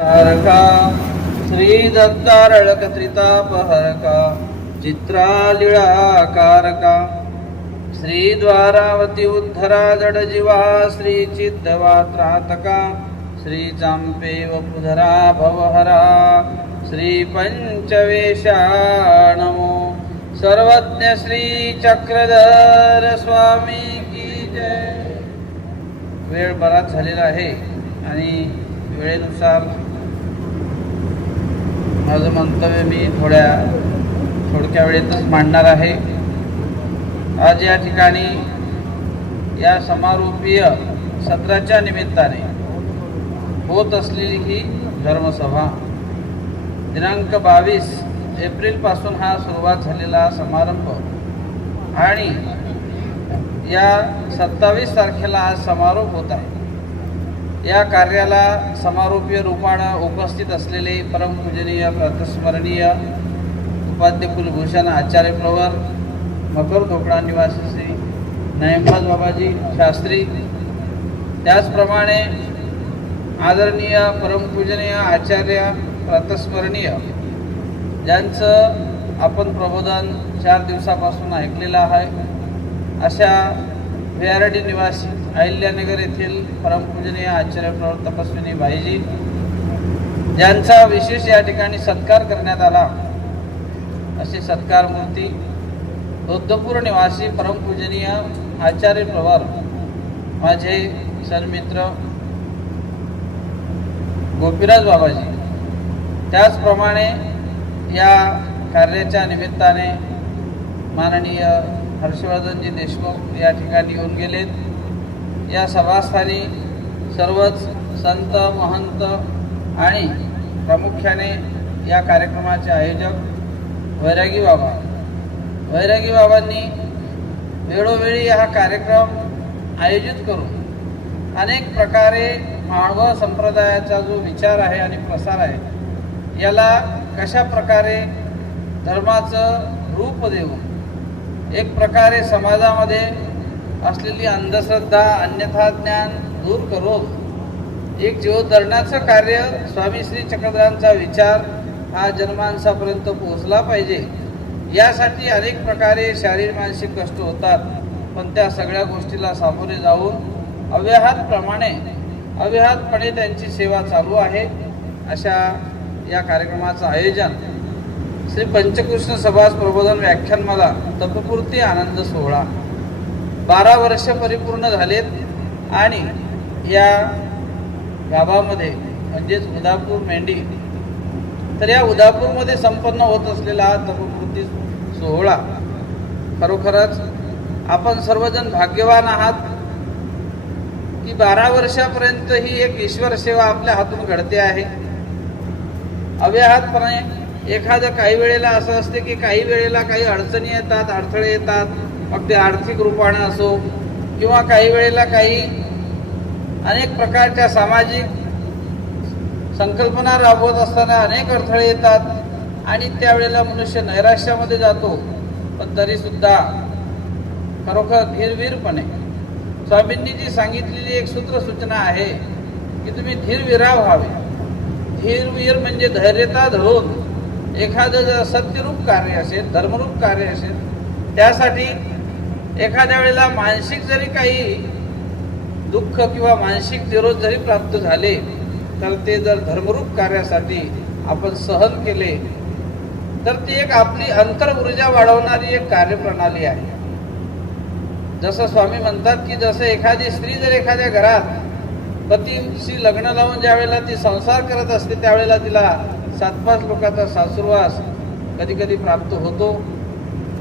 हरका श्री दत्तारळक त्रितापहरका चित्रालिळाकारका श्री द्वारावती उद्धरा जडजीवा श्री चिद्दवात्रातका श्री चांपे वपुधरा भवहरा श्री पंचवेशा नमो सर्वज्ञ श्री चक्रधर स्वामी की जय. वेळ बराच झालेला आहे आणि वेळेनुसार माझं मंतव्य मी थोड्या थोडक्या वेळेतच मांडणार आहे. आज या ठिकाणी या समारोपीय सत्राच्या निमित्ताने होत असलेली ही धर्मसभा. दिनांक बावीस एप्रिलपासून हा सुरुवात झालेला समारंभ. आणि या सत्तावीस तारखेला आज समारोप होत आहे. या कार्याला समारोपीय रूपानं उपस्थित असलेले परमपूजनीय प्रातस्मरणीय उपाध्य कुलभूषण आचार्य प्रवर मकर धोकडा निवासी श्री नयमबाज बाबाजी शास्त्री. त्याचप्रमाणे आदरणीय परमपूजनीय आचार्य प्रातस्मरणीय ज्यांचं आपण प्रबोधन चार दिवसापासून ऐकलेलं आहे अशा वेआरडी निवासी अहिल्यानगर येथील परमपूजनीय आचार्य प्रवर तपस्विनी बाईजी ज्यांचा विशेष या ठिकाणी सत्कार करण्यात आला. असे सत्कार मूर्ती बौद्धपूर निवासी परमपूजनीय आचार्य प्रवर माझे सन्मित्र गोपीराज बाबाजी. त्याचप्रमाणे या कार्याच्या निमित्ताने माननीय हर्षवर्धनजी देशमुख या ठिकाणी येऊन गेलेत. या सभास्थानी सर्वच संत महंत आणि प्रामुख्याने या कार्यक्रमाचे आयोजक वैरागी बाबा. वैरागी बाबांनी वेळोवेळी हा कार्यक्रम आयोजित करून अनेक प्रकारे माळवा संप्रदायाचा जो विचार आहे आणि प्रसार आहे याला कशा प्रकारे धर्माचं रूप देऊन एक प्रकारे समाजामध्ये असलेली अंधश्रद्धा अन्यथा ज्ञान दूर करून एक जीवोद्धरणाचं कार्य स्वामी श्री चक्रधरांचा विचार हा जनमानसापर्यंत पोहोचला पाहिजे. यासाठी अनेक प्रकारे शारीरिक मानसिक कष्ट होतात पण त्या सगळ्या गोष्टीला सामोरे जाऊन अव्याहतप्रमाणे अव्याहतपणे त्यांची सेवा चालू आहे अशा या कार्यक्रमाचं आयोजन श्री पंचकृष्ण सभास प्रबोधन व्याख्यानमाला तपपूर्ती आनंद सोहळा. बारा वर्ष परिपूर्ण झालेत आणि या गावामध्ये म्हणजेच उदापूर मेंढी तर या उदापूरमध्ये संपन्न होत असलेला हा सोहळा खरोखरच आपण सर्वजण भाग्यवान आहात की बारा वर्षापर्यंत ही एक ईश्वर सेवा आपल्या हातून घडते आहे. अव्याहतपणे एखादं काही वेळेला असं असते की काही वेळेला काही अडचणी येतात अडथळे येतात मग ते आर्थिक रूपानं असो किंवा काही वेळेला काही अनेक प्रकारच्या सामाजिक संकल्पना राबवत असताना अनेक अडथळे येतात आणि त्यावेळेला मनुष्य नैराश्यामध्ये जातो. पण तरीसुद्धा खरोखर धीरवीरपणे. स्वामींनी जी सांगितलेली एक सूत्र सूचना आहे की तुम्ही धीरविरा व्हावे. धीरवीर म्हणजे धैर्यता धरून एखादं जर सत्यरूप कार्य असेल धर्मरूप कार्य असेल त्यासाठी एखाद्या वेळेला मानसिक जरी काही दुःख किंवा मानसिक विरोध जरी प्राप्त झाले तर ते जर धर्मरूप कार्यासाठी आपण सहन केले तर ती एक आपली अंतर ऊर्जा वाढवणारी एक कार्यप्रणाली आहे. जसं स्वामी म्हणतात की जसं एखादी स्त्री जर एखाद्या घरात पतीशी लग्न लावून ज्या वेळेला ती संसार करत असते त्यावेळेला तिला सात पाच लोकांचा सासुरवास कधी कधी प्राप्त होतो.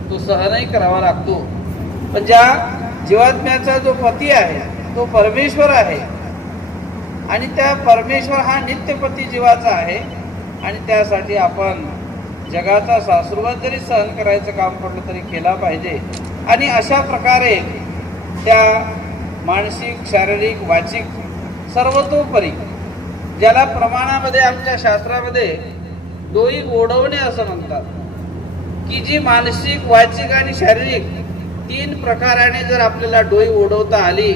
तो सहनही करावा लागतो. म्हणजे पण ज्या जीवात्म्याचा जो पती आहे तो परमेश्वर आहे. आणि त्या परमेश्वर हा नित्यपती जीवाचा आहे. आणि त्यासाठी आपण जगाचा सासुरवाद जरी सहन करायचं काम पडलं तरी केला पाहिजे. आणि अशा प्रकारे त्या मानसिक शारीरिक वाचिक सर्वतोपरी ज्याला प्रमाणामध्ये आमच्या शास्त्रामध्ये दोही ओढवणे असं म्हणतात की जी मानसिक वाचिक आणि शारीरिक तीन प्रकाराने जर आपल्याला डोई ओढवता आली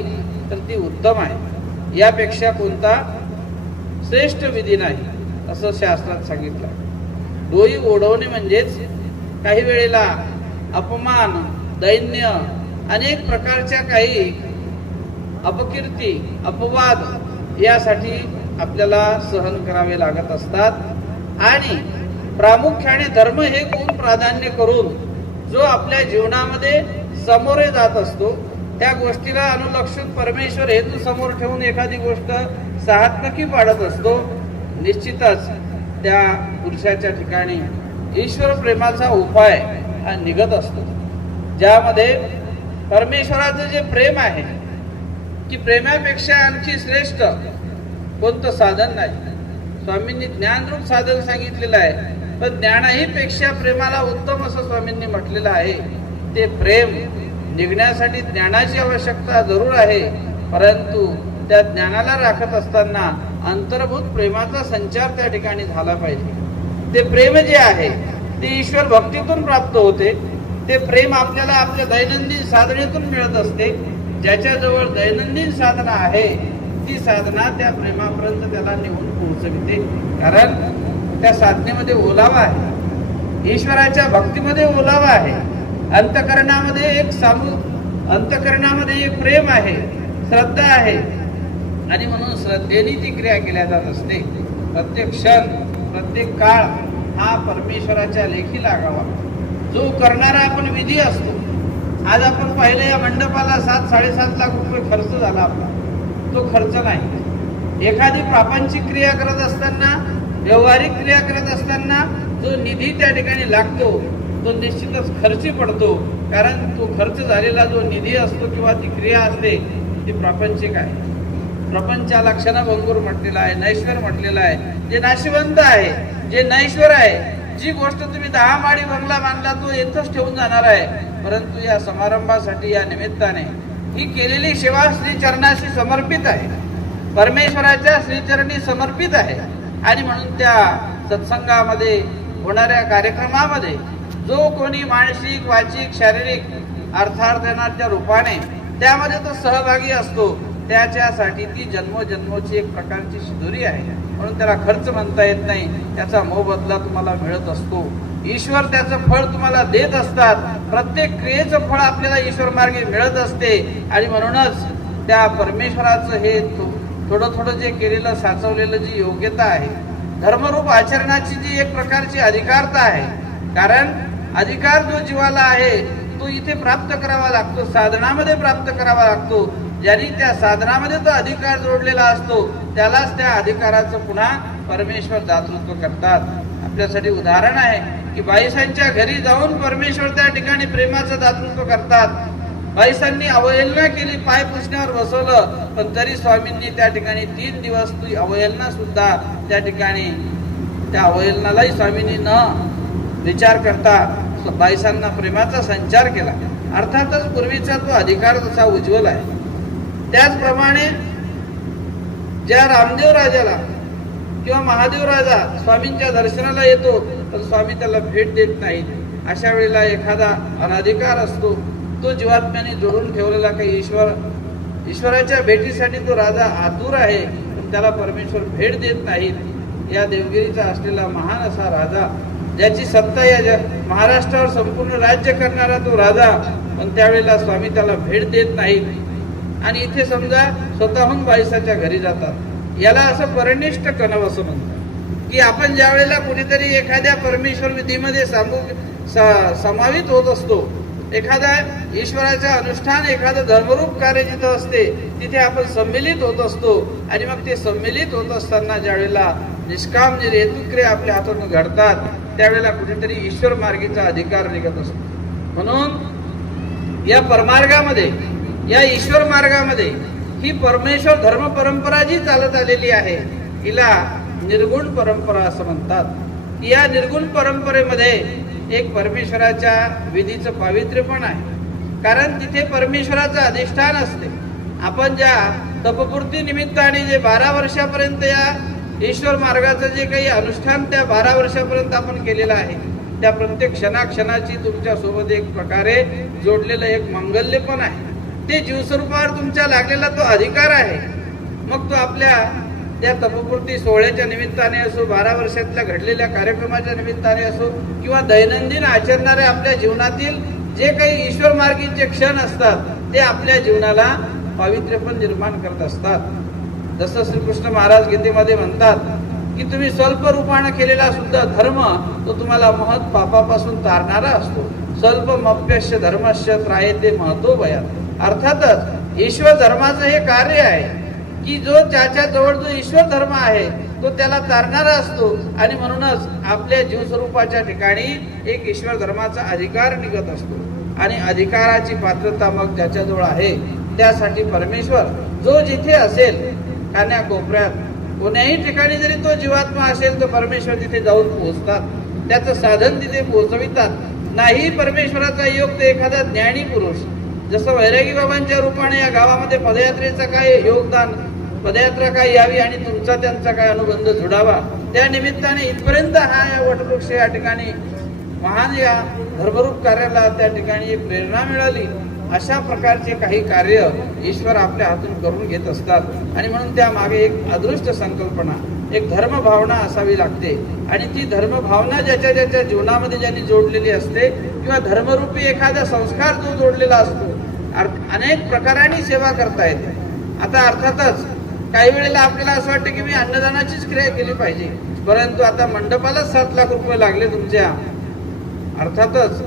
तर ती उत्तम आहे. यापेक्षा कोणता श्रेष्ठ विधी नाही असं शास्त्रात सांगितलं डोई ओढवणे म्हणजेच काही वेळेला अपमान दैन्य अनेक प्रकारच्या काही अपकीर्ती अपवाद यासाठी आपल्याला सहन करावे लागत असतात. आणि प्रामुख्याने धर्म हे गुण प्राधान्य करून जो आपल्या जीवनामध्ये समोरे जात असतो त्या गोष्टीला अनुलक्षित परमेश्वर हेतू समोर ठेवून एखादी गोष्ट साहत्मकी पाडत असतो निश्चितच त्या पुरुषाच्या ठिकाणी ईश्वर प्रेमाचा उपाय हा निघत असतो. ज्यामध्ये परमेश्वराचं जे प्रेम आहे की प्रेमापेक्षा आणखी श्रेष्ठ कोणतं साधन नाही. स्वामींनी ज्ञानरूप साधन सांगितलेलं आहे पण ज्ञानाही पेक्षा प्रेमाला उत्तम असं स्वामींनी म्हटलेलं आहे ते प्रेम निघण्यासाठी ज्ञानाची आवश्यकता जरूर आहे परंतु त्या ज्ञानाला राखत असताना अंतर्भूत प्रेमाचा संचार त्या ठिकाणी झाला पाहिजे. ते प्रेम जे आहे ते ईश्वर भक्तीतून प्राप्त होते. ते प्रेम आपल्याला आपल्या दैनंदिन साधनेतून मिळत असते. ज्याच्याजवळ दैनंदिन साधना आहे ती साधना त्या प्रेमापर्यंत त्याला नेऊन पोहोचविते. कारण त्या साधनेमध्ये ओलावा आहे. ईश्वराच्या भक्तीमध्ये ओलावा आहे. अंतकरणामध्ये एक सामू अंतकरणामध्ये एक प्रेम आहे श्रद्धा आहे. आणि म्हणून श्रद्धेने ती क्रिया केल्या जात असते. प्रत्येक क्षण प्रत्येक काळ हा परमेश्वराच्या लेखी लागावा. जो करणारा आपण विधी असतो. आज आपण पाहिलं या मंडपाला सात साडेसात लाख रुपये खर्च झाला आपला? तो खर्च नाही. एखादी प्रापंचिक क्रिया करत असताना व्यवहारिक क्रिया करत असताना जो निधी त्या ठिकाणी लागतो तो निश्चितच खर्ची पडतो. कारण तो खर्च झालेला जो निधी असतो किंवा ती क्रिया असते ती प्रापंचिक आहे. प्रपंचाला क्षणभंगूर म्हटलेला आहे नैश्वर म्हटलेला आहे. जे नाशिवंत आहे जे नैश्वर आहे जी गोष्ट तुम्ही दहा माळी बंगला बांधला तो येथच ठेवून जाणार आहे. परंतु या समारंभासाठी या निमित्ताने ही केलेली सेवा श्री चरणाशी समर्पित आहे. परमेश्वराच्या श्रीचरणी समर्पित आहे. आणि म्हणून त्या सत्संगामध्ये होणाऱ्या कार्यक्रमामध्ये जो कोणी मानसिक वाचिक शारीरिक अर्थार्थनाच्या रूपाने त्यामध्ये तो सहभागी असतो त्याच्यासाठी ती जन्मोजन्मोची एक प्रकारची शिदोरी आहे. म्हणून त्याला खर्च म्हणता येत नाही. त्याचा मोबदला तुम्हाला मिळत असतो. ईश्वर त्याचं फळ तुम्हाला देत असतात. प्रत्येक क्रियेचं फळ आपल्याला ईश्वर मार्गे मिळत असते. आणि म्हणूनच त्या परमेश्वराचं हे थोडं थोडं जे केलेलं साचवलेलं जी योग्यता आहे धर्मरूप आचरणाची जी एक प्रकारची अधिकारता आहे. कारण अधिकार जो जीवाला आहे तो इथे प्राप्त करावा लागतो साधनामध्ये प्राप्त करावा लागतो. ज्यांनी त्या साधनामध्ये तो अधिकार जोडलेला असतो त्यालाच त्या अधिकाराचं पुन्हा परमेश्वर दातृत्व करतात. आपल्यासाठी उदाहरण आहे की बाईसांच्या घरी जाऊन परमेश्वर त्या ठिकाणी प्रेमाचं दातृत्व करतात. बाईसांनी अवहेलना केली पाय पुसण्यावर बसवलं पण तरी स्वामींनी त्या ठिकाणी तीन दिवस ती अवहेलना सुद्धा त्या ठिकाणी त्या अवहेलनालाही स्वामींनी न विचार करता बाईसांना प्रेमाचा संचार केला. अर्थातच पूर्वीचा तो अधिकार जसा उज्ज्वल आहे. त्याचप्रमाणे ज्या रामदेव राजाला किंवा महादेव राजा स्वामींच्या दर्शनाला येतो पण स्वामी त्याला भेट देत नाहीत. अशा वेळेला एखादा अनाधिकार असतो तो जीवात्म्याने जोडून ठेवलेला काही ईश्वर ईश्वराच्या भेटीसाठी तो राजा आतुर आहे पण त्याला परमेश्वर भेट देत नाहीत. या देवगिरीचा असलेला महान असा राजा ज्याची सत्ता या महाराष्ट्रावर संपूर्ण राज्य करणारा तो राजा पण त्यावेळेला स्वामी त्याला भेट देत नाहीत आणि इथे समजा स्वतःहून बाईसाच्या घरी जातात. याला असं परनिष्ठ कणव असं म्हणतात. की आपण ज्या वेळेला कुणीतरी एखाद्या परमेश्वर विधीमध्ये सामू समावित होत असतो एखादा ईश्वराचे अनुष्ठान एखादं धर्मरूप कार्य जिथं असते तिथे आपण संमिलित होत असतो. आणि मग ते संमिलित होत असताना ज्या वेळेला निष्काम जे हेतुक्रिया आपल्या हातून घडतात त्यावेळेला कुठेतरी ईश्वर मार्गीचा अधिकार निघत असतो. म्हणून या परमार्गामध्ये या ईश्वर मार्गामध्ये ही परमेश्वर धर्म परंपरा जी चालत आलेली आहे हिला निर्गुण परंपरा असं म्हणतात. या निर्गुण परंपरेमध्ये एक परमेश्वराच्या विधीचं पावित्र्य पण आहे. कारण तिथे परमेश्वराचं अधिष्ठान असते. आपण ज्या तपपूर्ती निमित्ताने जे बारा वर्षापर्यंत या ईश्वर मार्गाचं जे काही अनुष्ठान त्या बारा वर्षापर्यंत आपण केलेलं आहे त्या प्रत्येक क्षणाक्षणाची तुमच्यासोबत एक प्रकारे जोडलेलं एक मंगल्य पण आहे. ते जीवस्वरूपावर तुमच्या लागलेला तो अधिकार आहे. मग तो आपल्या त्या तपकृती सोहळ्याच्या निमित्ताने असो बारा वर्षातल्या घडलेल्या कार्यक्रमाच्या निमित्ताने असो किंवा दैनंदिन आचरणारे आपल्या जीवनातील जे काही ईश्वर मार्गीचे क्षण असतात ते आपल्या जीवनाला पावित्र्य पण निर्माण करत असतात. जसं श्रीकृष्ण महाराज गीतेमध्ये म्हणतात की तुम्ही स्वल्प रूपानं केलेला सुद्धा धर्म तो तुम्हाला महत् पापापासून तारणारा असतो. स्वल्प मप्यश्य धर्मश्य त्रायते महत्त्व भयात. अर्थातच ईश्वर धर्माचं हे कार्य आहे. की जो ज्याच्या जवळ जो ईश्वर धर्म आहे तो त्याला तारणारा असतो. आणि म्हणूनच आपल्या जीवस्वरूपाच्या ठिकाणी एक ईश्वर धर्माचा अधिकार निघत असतो. आणि अधिकाराची पात्रता मग ज्याच्याजवळ आहे त्यासाठी परमेश्वर जो जिथे असेल कान्या कोपऱ्यात कोण्याही ठिकाणी जरी तो जीवात्मा असेल तर परमेश्वर तिथे जाऊन पोहोचतात. त्याचं साधन तिथे पोहोचवितात. नाही परमेश्वराचा योग तर एखादा ज्ञानी पुरुष. जसं वैरागी बाबांच्या रूपाने या गावामध्ये पदयात्रेचं काय योगदान पदयात्रा काय यावी आणि तुमचा त्यांचा काय अनुबंध जुडावा? त्या निमित्ताने इथपर्यंत हा या वटवृक्ष या ठिकाणी महान या धर्मरूप कार्याला त्या ठिकाणी प्रेरणा मिळाली. अशा प्रकारचे काही कार्य ईश्वर आपल्या हातून करून घेत असतात. आणि म्हणून त्यामागे एक अदृष्ट संकल्पना एक धर्मभावना असावी लागते. आणि ती धर्मभावना ज्याच्या ज्याच्या जीवनामध्ये ज्यांनी जोडलेली असते किंवा धर्मरूपी एखादा संस्कार जो जोडलेला असतो अनेक प्रकारांनी सेवा करता येते. आता अर्थातच काही वेळेला आपल्याला असं वाटतं की मी अन्नदानाचीच क्रिया केली पाहिजे. परंतु आता मंडपालाच सात लाख रुपये लागले तुमच्या. अर्थातच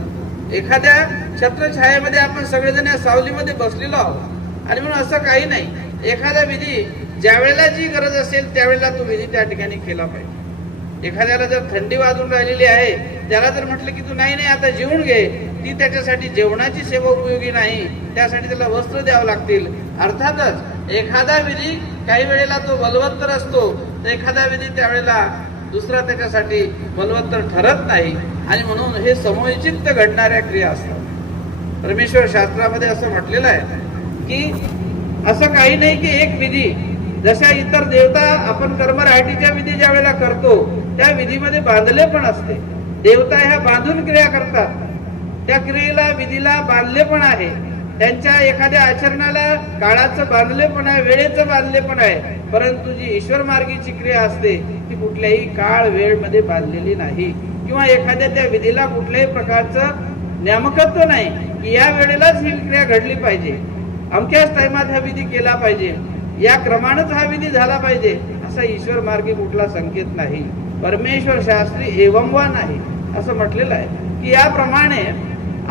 एखाद्या छत्रछायेमध्ये आपण सगळेजण या सावलीमध्ये बसलेलो आहोत. आणि म्हणून असं काही नाही. एखादा विधी ज्या वेळेला जी गरज असेल त्यावेळेला तो विधी त्या ठिकाणी केला पाहिजे. एखाद्याला जर थंडी वाजून राहिलेली आहे त्याला जर म्हटलं की तू नाही नाही आता जेवून घे ती त्याच्यासाठी जेवणाची सेवा उपयोगी नाही. त्यासाठी त्याला वस्त्र द्यावं लागतील. अर्थातच एखादा विधी काही वेळेला तो बलवत्तर असतो तर एखादा विधी त्यावेळेला दुसरा त्याच्यासाठी बलवत्तर ठरत नाही. आणि म्हणून हे समोचित्त घडणाऱ्या क्रिया असतात. परमेश्वर शास्त्रामध्ये असं म्हटलेलं आहे की असं काही नाही की एक विधी जशा इतर देवता आपण कर्मराटीच्या विधी ज्या वेळेला करतो त्या विधीमध्ये बांधले पण असते. देवता ह्या बांधून क्रिया करतात. त्या क्रियेला विधीला बांधले पण आहे. त्यांच्या एखाद्या आचरणाला काळाचं बांधले पण आहे वेळेचं बांधले पण आहे. परंतु जी ईश्वर मार्गीची क्रिया असते ती कुठल्याही काळ वेळमध्ये बांधलेली नाही. किंवा एखाद्या त्या विधीला कुठल्याही प्रकारचं नेमकत्व नाही की या वेळेलाच ही क्रिया घडली पाहिजे. अमक्याच टायमात हा विधी केला पाहिजे. या क्रमानच हा विधी झाला पाहिजे असा ईश्वर मार्गी कुठला संकेत नाही. परमेश्वर शास्त्री एवंवा नाही असं म्हटलेलं आहे. की याप्रमाणे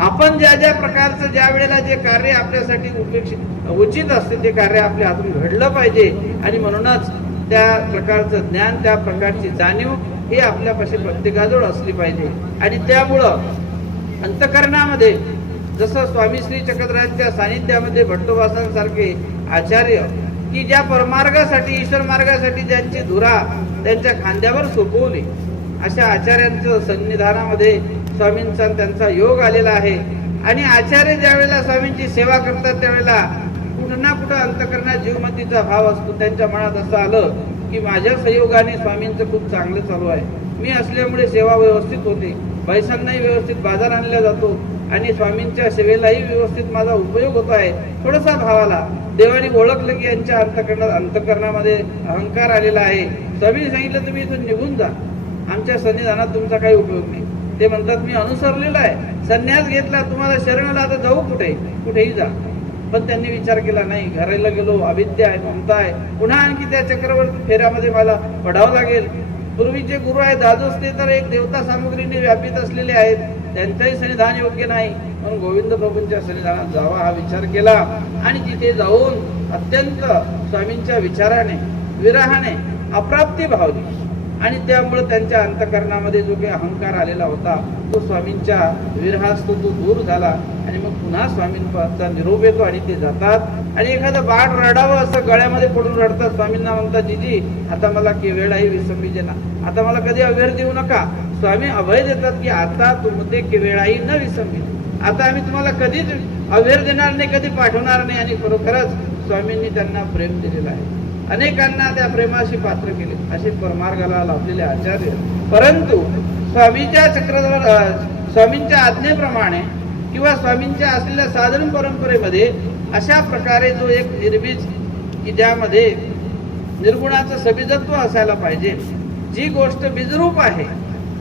आपण ज्या ज्या प्रकारचं ज्या वेळेला जे कार्य आपल्यासाठी उपेक्षित उचित असते ते कार्य आपल्या हातून घडलं पाहिजे. आणि म्हणूनच त्या प्रकारचं ज्ञान त्या प्रकारची जाणीव हे आपल्यापाशी प्रत्येकाजवळ असली पाहिजे. आणि त्यामुळं अंतकरणामध्ये जसं स्वामी श्री चक्रराजच्या सानिध्यामध्ये भट्टोबासांसारखे आचार्य की ज्या परमार्गासाठी ईश्वर मार्गासाठी ज्यांची धुरा त्यांच्या खांद्यावर सोपवली अशा आचार्यांचं सन्निधानामध्ये स्वामींचा त्यांचा योग आलेला आहे. आणि आचार्य ज्यावेळेला स्वामींची सेवा करतात त्यावेळेला कुठं ना कुठं अंतकरणात जीवमतीचा भाव असतो. त्यांच्या मनात असं आलं की माझ्या संयोगाने स्वामींचं खूप चांगलं चालू आहे. मी असल्यामुळे सेवा व्यवस्थित होते. पैशांनाही व्यवस्थित बाजार आणला जातो आणि स्वामींच्या सेवेलाही व्यवस्थित माझा उपयोग होतो आहे. थोडासा भावाला देवाने ओळखलं की यांच्या अंतकरणात अंतकरणामध्ये अहंकार आलेला आहे. स्वामीने सांगितलं तुम्ही इथून निघून जा. आमच्या सन्निधानात तुमचा काही उपयोग नाही. ते म्हणतात मी अनुसरलेला आहे. संन्यास घेतला तुम्हाला शरणाला आता जाऊ कुठे? कुठेही जा. पण त्यांनी विचार केला नाही घराला गेलो अविद्या आहे ममता आहे. पुन्हा आणखी त्या चक्रवर्ती फेऱ्यामध्ये मला पडावं लागेल. पूर्वीचे गुरु आहेत दादोस ते तर एक देवता सामुग्रीने व्यापित असलेले आहेत. त्यांचंही सन्निधान योग्य नाही. पण गोविंद प्रभूंच्या सन्निधानात जावा हा विचार केला. आणि तिथे जाऊन अत्यंत स्वामींच्या विचाराने विराहाने अप्राप्ती भावली. आणि त्यामुळे त्यांच्या अंतकरणामध्ये जो काही अहंकार आलेला होता तो स्वामींच्या विरहास्तू तो दूर झाला आणि मग पुन्हा स्वामींचा निरोप येतो आणि ते जातात. आणि एखादं बाळ रडावं असं गळ्यामध्ये पडून रडतात स्वामींना म्हणतात जीजी आता मला केवेळाही विसंबी देना आता मला कधी अवेर देऊ नका. स्वामी अभय देतात की आता तुमचे केवेळाही न विसंबी आता आम्ही तुम्हाला कधीच अवेर देणार नाही कधी पाठवणार नाही. आणि खरोखरच स्वामींनी त्यांना प्रेम दिलेलं आहे. अनेकांना त्या प्रेमाशी पात्र केले. असे परमार्गाला लाभलेले आचार्य. परंतु स्वामीच्या चक्रधर स्वामींच्या आज्ञेप्रमाणे किंवा स्वामींच्या असलेल्या साधारण परंपरेमध्ये अशा प्रकारे जो एक निर्बीज की ज्यामध्ये निर्गुणाचं सबिजत्व असायला पाहिजे. जी गोष्ट बीजरूप आहे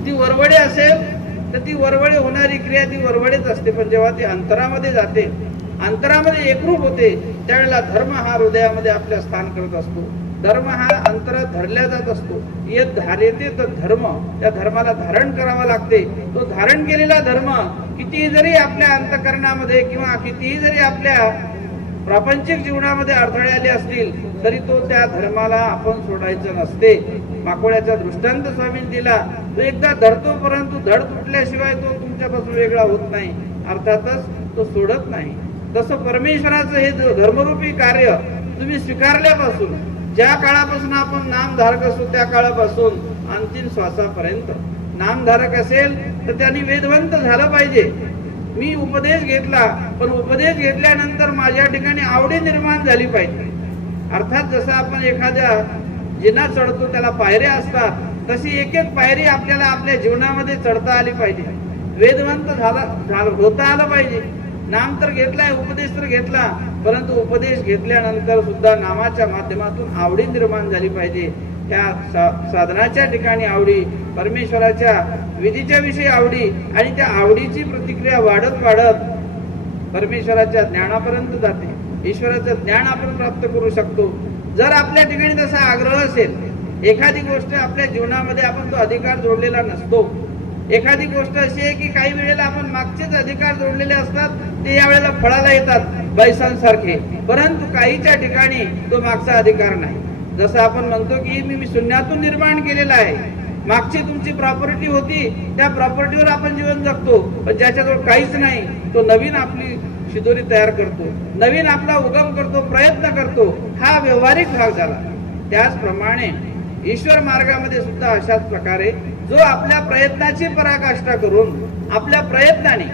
ती वरवडे असेल तर ती वरवडे होणारी क्रिया ती वरवडेच असते. पण जेव्हा ती अंतरामध्ये जाते अंतरामध्ये एकरूप होते त्यावेळेला धर्म हा हृदयामध्ये आपल्या स्थान करत असतो. धर्म हा अंतरात धरल्या जात असतो. येत धार्यते तर धर्म. त्या धर्माला धारण करावा लागते. तो धारण केलेला धर्म कितीही जरी आपल्या अंतकरणामध्ये किंवा कितीही जरी आपल्या प्रापंचिक जीवनामध्ये अडथळे आले असतील तरी तो त्या धर्माला आपण सोडायचं नसते. माकोळ्याचा दृष्टांत स्वामींनी दिला तो एकदा धरतो परंतु धड तुटल्याशिवाय तो तुमच्यापासून वेगळा होत नाही. अर्थातच तो सोडत नाही. तसं परमेश्वराचं हे ध- धर्मरूपी कार्य तुम्ही स्वीकारल्यापासून ज्या काळापासून आपण नामधारक असू त्या काळापासून अंतिम श्वासापर्यंत. नामधारक असेल तर त्यांनी वेदवंत झालं पाहिजे. मी उपदेश घेतला पण उपदेश घेतल्यानंतर माझ्या ठिकाणी आवडी निर्माण झाली पाहिजे. अर्थात जसं आपण एखाद्या जिना चढतो त्याला पायऱ्या असतात तशी एक एक पायरी आपल्याला आपल्या जीवनामध्ये चढता आली पाहिजे. वेदवंत झाला झालं होता आलं पाहिजे. नाम तर घेतलाय उपदेश तर घेतला परंतु उपदेश घेतल्यानंतर सुद्धा नामाच्या माध्यमातून आवडी निर्माण झाली पाहिजे. त्या सा- साधनाच्या ठिकाणी आवडी परमेश्वराच्या विधीच्या विषयी आवडी आणि त्या आवडीची प्रतिक्रिया वाढत वाढत परमेश्वराच्या ज्ञानापर्यंत जाते. ईश्वराचं ज्ञान आपण प्राप्त करू शकतो. जर आपल्या ठिकाणी तसा आग्रह असेल एखादी गोष्ट आपल्या जीवनामध्ये आपण तो अधिकार जोडलेला नसतो एखादी गोष्ट अशी आहे की काही वेळेला आपण मागचेच अधिकार जोडलेले असतात ते यावेळेला फळाला येतात बैसांसारखे. परंतु काहीच्या ठिकाणी तो मागचा अधिकार नाही. जसं आपण म्हणतो की मी मी शून्यातून निर्माण केलेला आहे. मागची तुमची प्रॉपर्टी होती त्या प्रॉपर्टीवर आपण जीवन जगतो. पण ज्याच्याजवळ काहीच नाही तो नवीन आपली शिदोरी तयार करतो. नवीन आपला उगम करतो प्रयत्न करतो. हा व्यवहारिक भाग झाला. त्याचप्रमाणे ईश्वर मार्गामध्ये सुद्धा अशाच प्रकारे जो आपल्या प्रयत्नाची पराकाष्ठा करून आपल्या प्रयत्नाने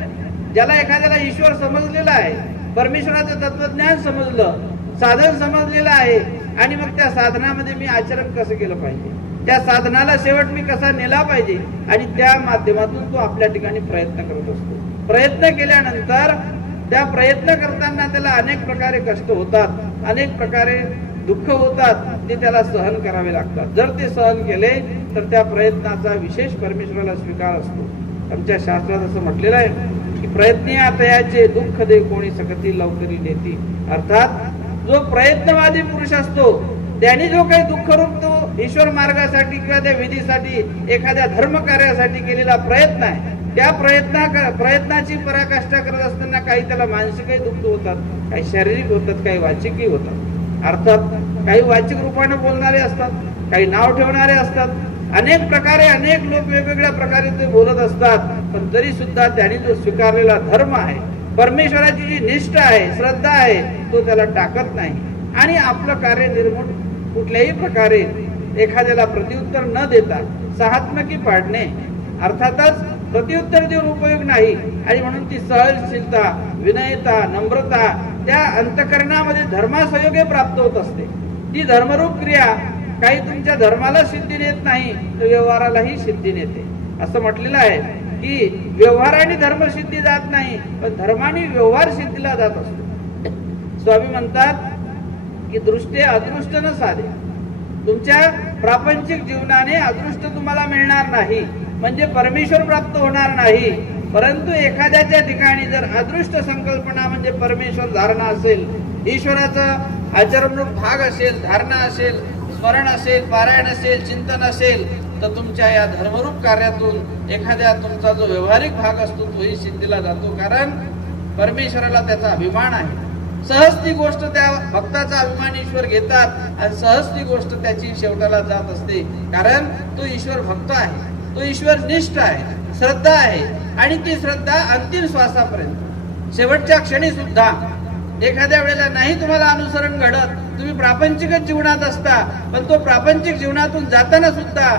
ज्याला एखाद्याला ईश्वर समजलेला आहे परमेश्वराचं तत्वज्ञान समजलं साधन समजलेलं आहे आणि मग त्या साधनामध्ये मी आचरण कसं केलं पाहिजे? त्या साधनाला शेवट मी कसा नेला पाहिजे? आणि त्या माध्यमातून तो आपल्या ठिकाणी प्रयत्न करत असतो. प्रयत्न केल्यानंतर त्या प्रयत्न करताना त्याला अनेक प्रकारे कष्ट होतात अनेक प्रकारे दुःख होतात ते त्याला सहन करावे लागतात. जर ते सहन केले तर त्या प्रयत्नाचा विशेष परमेश्वराला स्वीकार असतो. आमच्या शास्त्रात असं म्हटलेलं आहे की प्रयत्न आतयाचे दुःख दे कोणी सकती लवकरी नेती. अर्थात जो प्रयत्नवादी पुरुष असतो त्याने जो काही दुःख रूप तो ईश्वर मार्गासाठी किंवा त्या विधीसाठी एखाद्या धर्म कार्यासाठी केलेला प्रयत्न आहे त्या प्रयत्ना प्रयत्नाची पराकाष्ठा करत असताना काही त्याला मानसिकही दुःख होतात काही शारीरिक होतात काही वाचिकही होतात. अर्थात काही वाचिक रूपाने बोलणारे असतात काही नाव ठेवणारे असतात. अनेक प्रकारे अनेक लोक वेगवेगळ्या प्रकारे ते बोलत असतात पण तरी सुद्धा त्यांनी जो स्वीकारलेला धर्म आहे परमेश्वराची जी निष्ठा आहे श्रद्धा आहे तो त्याला टाकत नाही. आणि आपलं कार्य निर्मूळ कुठल्याही प्रकारे एखाद्याला प्रत्युत्तर न देता सहात्मकी पाडणे अर्थातच प्रत्युत्तर देऊन उपयोग नाही. आणि म्हणून ती सहनशीलता विनयता नम्रता त्या अंतकरणामध्ये धर्मासहयोगे प्राप्त होत असते. ती धर्मरूप क्रिया काही तुमच्या धर्माला सिद्धी नेत नाही तर व्यवहारालाही सिद्धी नेते असं म्हटलेलं आहे की व्यवहाराने धर्मसिद्धी जात नाही पण धर्माने व्यवहार सिद्धीला जात असतो. स्वामी म्हणतात की दृष्टे अदृष्ट न साधे. तुमच्या प्रापंचिक जीवनाने अदृष्ट तुम्हाला मिळणार नाही. म्हणजे परमेश्वर प्राप्त होणार नाही. परंतु एखाद्याच्या ठिकाणी जर अदृष्ट संकल्पना म्हणजे परमेश्वर धारणा असेल ईश्वराचा आचरणरूप भाग असेल धारणा असेल स्मरण असेल पारायण असेल चिंतन असेल तर तुमच्या या धर्मरूप कार्यातून एखाद्या तुमचा जो व्यावहारिक भाग असतो तोही सिद्धीला जातो. कारण परमेश्वराला त्याचा अभिमान आहे. सहज ती गोष्ट त्या भक्ताचा अभिमान ईश्वर घेतात आणि सहज ती गोष्ट त्याची शेवटाला जात असते. कारण तो ईश्वर भक्त आहे. तो ईश्वर निष्ठ आहे श्रद्धा आहे आणि ती श्रद्धा अंतिम श्वासापर्यंत. शेवटच्या क्षणी सुद्धा एखाद्या वेळेला नाही तुम्हाला अनुसरण घडत तुम्ही प्रापंचिकच जीवनात असता पण तो प्रापंचिक जीवनातून जाताना सुद्धा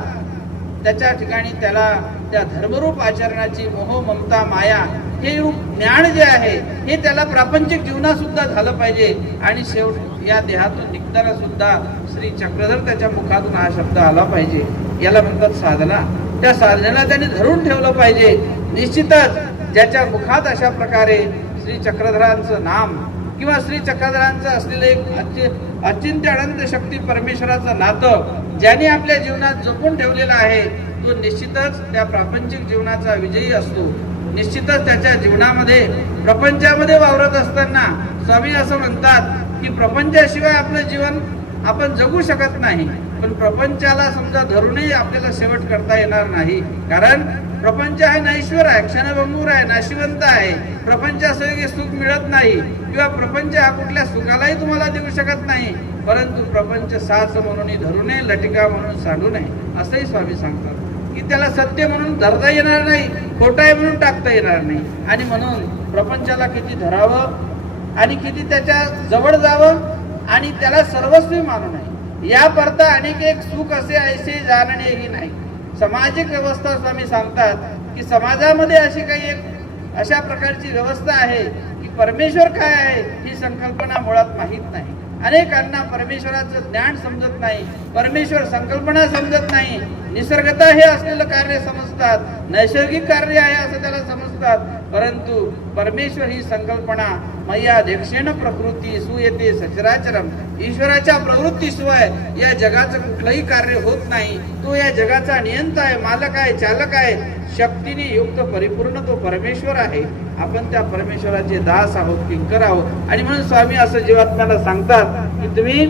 त्याच्या ठिकाणी त्याला त्या धर्मरूप आचरणाची मोह ममता माया हे रूप ज्ञान जे आहे हे त्याला प्रापंचिक जीवनात सुद्धा झालं पाहिजे. आणि शेवट या देहातून निघताना सुद्धा श्री चक्रधर त्याच्या मुखातून हा शब्द आला पाहिजे. याला म्हणतात साधना. त्या साधनेला त्याने धरून ठेवलं पाहिजे. निश्चितच ज्याच्या मुखात अशा प्रकारे श्री चक्रधरांचं नाम किंवा श्री चक्रधरांचं असलेलं एक अचि- अचिंत्य अनंत शक्ती परमेश्वराचं नातं ज्याने आपल्या जीवनात जपून ठेवलेलं आहे तो निश्चितच त्या प्रापंचिक जीवनाचा विजयी असतो. निश्चितच त्याच्या जीवनामध्ये प्रपंचामध्ये वावरत असताना स्वामी असं म्हणतात की प्रपंचाशिवाय आपलं जीवन आपण जगू शकत नाही. पण प्रपंचाला समजा धरूनही आपल्याला शेवट करता येणार नाही. कारण प्रपंच आहे नैश्वर आहे क्षणभंगूर आहे नाशिवंत आहे. प्रपंचासह सुख मिळत नाही किंवा प्रपंच हा कुठल्या सुखालाही तुम्हाला देऊ शकत नाही. परंतु प्रपंच साच म्हणून धरू नये लटिका म्हणून सांडू नये असंही स्वामी सांगतात. की त्याला सत्य म्हणून धरता येणार नाही खोटा आहे म्हणून टाकता येणार नाही. आणि म्हणून प्रपंचाला किती धरावं आणि किती त्याच्याजवळ जावं आणि त्याला सर्वस्वी मानू नये. या परता अनेक एक सुख असे ऐसे जाणणेही नाही. सामाजिक व्यवस्था स्वामी सांगतात की समाजामध्ये अशी काही एक अशा प्रकारची व्यवस्था आहे की परमेश्वर काय आहे ही संकल्पना मुळात माहीत नाही. अनेकांना परमेश्वराचं ज्ञान समजत नाही परमेश्वर संकल्पना समजत नाही निसर्गता हे असलेलं कार्य समजतात नैसर्गिक कार्य आहे असं त्याला समजतात परंतु परमेश्वर ही संकल्पना मया देक्षेण प्रकृती सुयेते सचराचरम। ईश्वराच्या प्रवृत्तीशिवाय या जगाचं कुठलंही कार्य होत नाही. तो या जगाचा नियंता आहे मालक आहे चालक आहे. शक्तीने युक्त परिपूर्ण तो परमेश्वर आहे. आपण त्या परमेश्वराचे दास आहोत किंकर आहोत. आणि म्हणून स्वामी असं जीवात्म्याला सांगतात की तुम्ही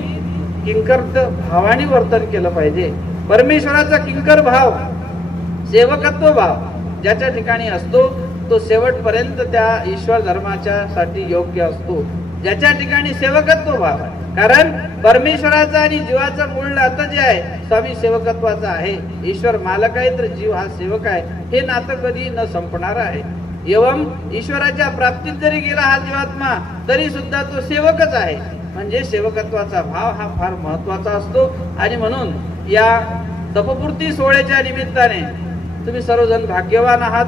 किंकर भावाने वर्तन केलं पाहिजे. परमेश्वराचा किंकर भाव सेवकत्व भाव ज्याच्या ठिकाणी असतो तो शेवटपर्यंत त्या ईश्वर धर्माच्या साठी योग्य असतो. ज्याच्या ठिकाणी सेवकत्व भाव आहे. कारण परमेश्वराचा आणि जीवाचं मूळ नातं जे आहे स्वामी सेवकत्वाचं आहे. ईश्वर मालक आहे तर जीव हा सेवक आहे. हे नातं कधी न संपणार आहे. एवम ईश्वराच्या प्राप्तीत जरी गेला हा जीवात्मा तरी सुद्धा तो सेवकच आहे. म्हणजे सेवकत्वाचा भाव हा फार महत्त्वाचा असतो. आणि म्हणून या तपपूर्ती सोहळ्याच्या निमित्ताने तुम्ही सर्वजण भाग्यवान आहात.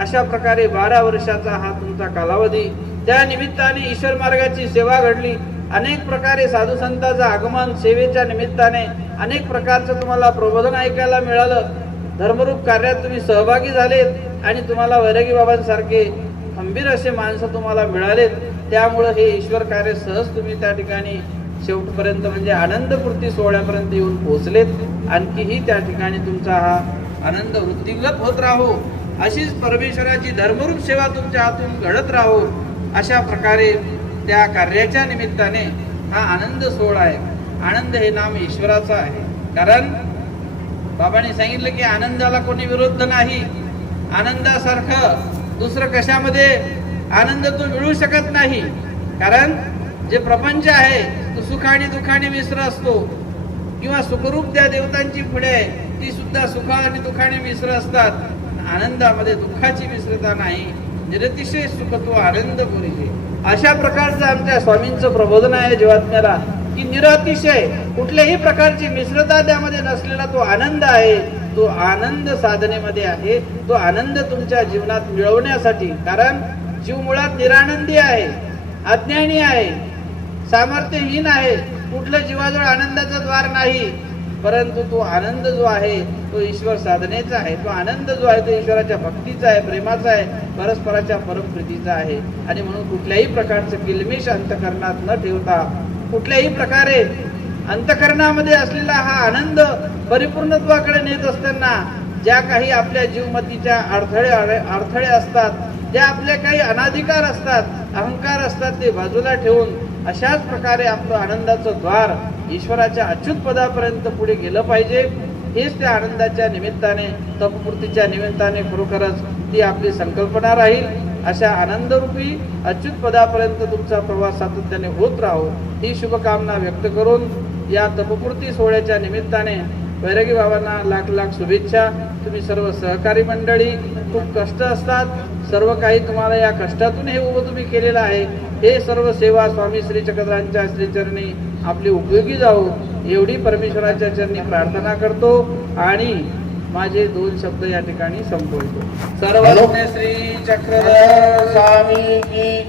अशा प्रकारे बारा वर्षाचा हा तुमचा कालावधी. त्या निमित्ताने ईश्वर मार्गाची सेवा घडली. अनेक प्रकारे साधू संतांचं आगमन सेवेच्या निमित्ताने अनेक प्रकारचं तुम्हाला प्रबोधन ऐकायला मिळालं. धर्मरूप कार्यात तुम्ही सहभागी झालेत आणि तुम्हाला वैरागी बाबांसारखे खंबीर असे माणसं तुम्हाला मिळालेत. त्यामुळं हे ईश्वर कार्य सहज तुम्ही त्या ठिकाणी शेवटपर्यंत म्हणजे आनंदपूर्ती सोहळ्यापर्यंत येऊन पोहोचलेत. आणखीही त्या ठिकाणी तुमचा हा आनंद वृद्धिंगत होत राहो. अशीच परमेश्वराची धर्मरूप सेवा तुमच्या हातून घडत राहो अशा प्रकारे त्या कार्याच्या निमित्ताने हा आनंद सोहळा आहे. आनंद हे नाम ईश्वराचं आहे. कारण बाबांनी सांगितलं की आनंदाला कोणी विरोध नाही. आनंदासारखं दुसरं कशामध्ये आनंद तो मिळू शकत नाही. कारण जे प्रपंच आहे तो सुख आणि दुःखाने मिश्र असतो. किंवा सुखरूप त्या देवतांची फुले आहे ती सुद्धा सुख आणि दुखाने मिश्र असतात. आनंदामध्ये दुःखाची मिश्रता नाही निरतिशय सुख तो आनंद पुरीचे अशा प्रकारचं आमच्या स्वामींचं प्रबोधन आहे जीवात्म्याला की निरतिशय कुठल्याही प्रकारची मिश्रता त्यामध्ये नसलेला तो आनंद आहे तो आनंद साधनेमध्ये आहे तो आनंद तुमच्या जीवनात मिळवण्यासाठी. कारण जीव मुळात निरानंदी आहे अज्ञानी आहे सामर्थ्यहीन आहे कुठलं जीवाजवळ आनंदाचं द्वार नाही परंतु तो आनंद जो आहे तो ईश्वर साधनेचा आहे. तो आनंद जो आहे तो ईश्वराच्या भक्तीचा आहे प्रेमाचा आहे परस्पराच्या परमप्रीतीचा आहे. आणि म्हणून कुठल्याही प्रकारचं किलमिश अंतकरणात न ठेवता कुठल्याही प्रकारे अंतकरणामध्ये असलेला हा आनंद परिपूर्णत्वाकडे नेत असताना ज्या काही आपल्या जीवमतीच्या अडथळे अडथळे असतात ज्या आपल्या काही अनाधिकार असतात अहंकार असतात ते बाजूला ठेवून अशाच प्रकारे आपलं आनंदाचं द्वार ईश्वराच्या अच्युत पदापर्यंत पुढे गेलं पाहिजे. हेच त्या आनंदाच्या निमित्ताने तपपूर्तीच्या निमित्ताने खरोखरच ती आपली संकल्पना राहील. अशा आनंदरूपी अच्युत पदापर्यंत तुमचा प्रवास सातत्याने होत राहो ही शुभकामना व्यक्त करून या तपपूर्ती सोहळ्याच्या निमित्ताने वैरागी बाबांना लाख लाख शुभेच्छा. तुम्ही सर्व सहकारी मंडळी खूप कष्ट असतात. सर्व काही तुम्हाला या कष्टातून हे उभं तुम्ही केलेलं आहे. हे सर्व सेवा स्वामी श्री चक्रधरांच्या श्रीचरणी आपली उपयोगी जावो एवढी परमेश्वराच्या चरणी प्रार्थना करतो आणि माझे दोन शब्द या ठिकाणी संपवतो. सर्व श्री चक्रधर स्वामी की